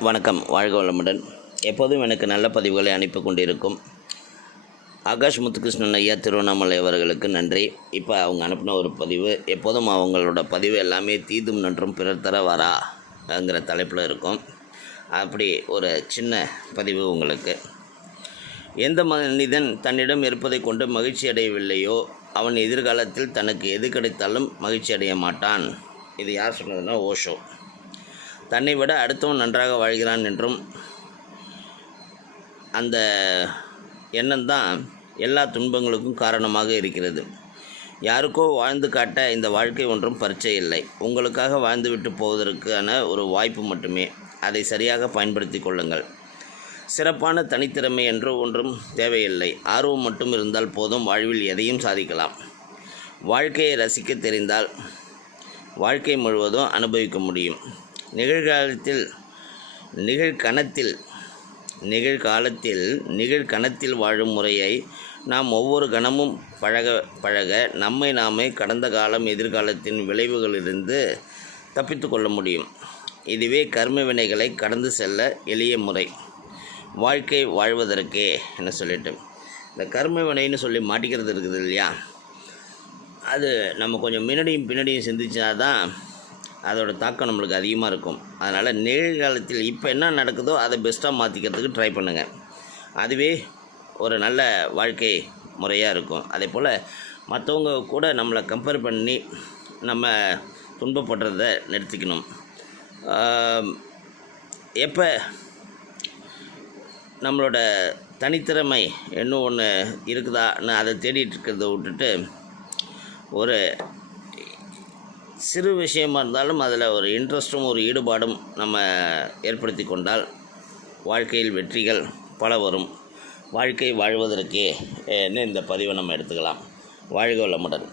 வணக்கம் வாழ்க வளமுடன். எப்போதும் எனக்கு நல்ல பதிவுகளை அனுப்பி கொண்டிருக்கும் ஆகாஷ் முத்துகிருஷ்ணன் ஐயா திருவண்ணாமலை அவர்களுக்கு நன்றி. இப்போ அவங்க அனுப்பின ஒரு பதிவு எப்போதும் அவங்களோட பதிவு எல்லாமே தீதும் நன்றும் பிறர் தர வராங்கிற தலைப்பில் இருக்கும். அப்படி ஒரு சின்ன பதிவு உங்களுக்கு. எந்த மனிதன் தன்னிடம் இருப்பதை கொண்டு மகிழ்ச்சி அடையவில்லையோ அவன் எதிர்காலத்தில் தனக்கு எது கிடைத்தாலும் மகிழ்ச்சி அடைய மாட்டான். இது யார் சொன்னதுன்னா ஓஷோ. தன்னை விட அடுத்தவன் நன்றாக வாழ்கிறான் என்றும் அந்த எண்ணம் தான் எல்லா துன்பங்களுக்கும் காரணமாக இருக்கிறது. யாருக்கோ வாழ்ந்து காட்ட இந்த வாழ்க்கை ஒன்றும் பரிச்சை இல்லை. உங்களுக்காக வாழ்ந்துவிட்டு போவதற்கான ஒரு வாய்ப்பு மட்டுமே. அதை சரியாக பயன்படுத்தி கொள்ளுங்கள். சிறப்பான தனித்திறமை என்று ஒன்றும் தேவையில்லை. ஆர்வம் மட்டும் இருந்தால் போதும். வாழ்வில் எதையும் சாதிக்கலாம். வாழ்க்கையை ரசிக்க தெரிந்தால் வாழ்க்கை முழுவதும் அனுபவிக்க முடியும். நிகழ்காலத்தில் நிகழ்கணத்தில் நிகழ்காலத்தில் நிகழ்கணத்தில் வாழும் முறையை நாம் ஒவ்வொரு கணமும் பழக பழக நம்மை நாமே கடந்த காலம் எதிர்காலத்தின் விளைவுகளிலிருந்து தப்பித்து கொள்ள முடியும். இதுவே கர்ம வினைகளை கடந்து செல்ல எளிய முறை. வாழ்க்கை வாழ்வதற்கே என்ன சொல்லிட்டு இந்த கர்ம வினைன்னு சொல்லி மாட்டிக்கிறது இருக்குது இல்லையா? அது நம்ம கொஞ்சம் முன்னாடியும் பின்னாடியும் சிந்திச்சா தான் அதோடய தாக்கம் நம்மளுக்கு அதிகமாக இருக்கும். அதனால் நிகழ்காலத்தில் இப்போ என்ன நடக்குதோ அதை பெஸ்ட்டாக மாற்றிக்கிறதுக்கு ட்ரை பண்ணுங்கள் அதுவே ஒரு நல்ல வாழ்க்கை முறையாக இருக்கும். அதே போல் மற்றவங்க கூட நம்மளை கம்பேர் பண்ணி நம்ம துன்பப்படுறத நிறுத்திக்கணும். எப்போ நம்மளோட தனித்திறமை இன்னும் ஒன்று இருக்குதான்னு அதை தேடிட்டு இருக்கிறத விட்டுட்டு ஒரு சிறு விஷயமா இருந்தாலும் அதில் ஒரு இன்ட்ரெஸ்ட்டும் ஒரு ஈடுபாடும் நம்ம ஏற்படுத்தி கொண்டால் வாழ்க்கையில் வெற்றிகள் பல வரும். வாழ்க்கை வாழ்வதற்கே இந்த பதிவை நம்ம எடுத்துக்கலாம். வாழ்க வளமுடன்.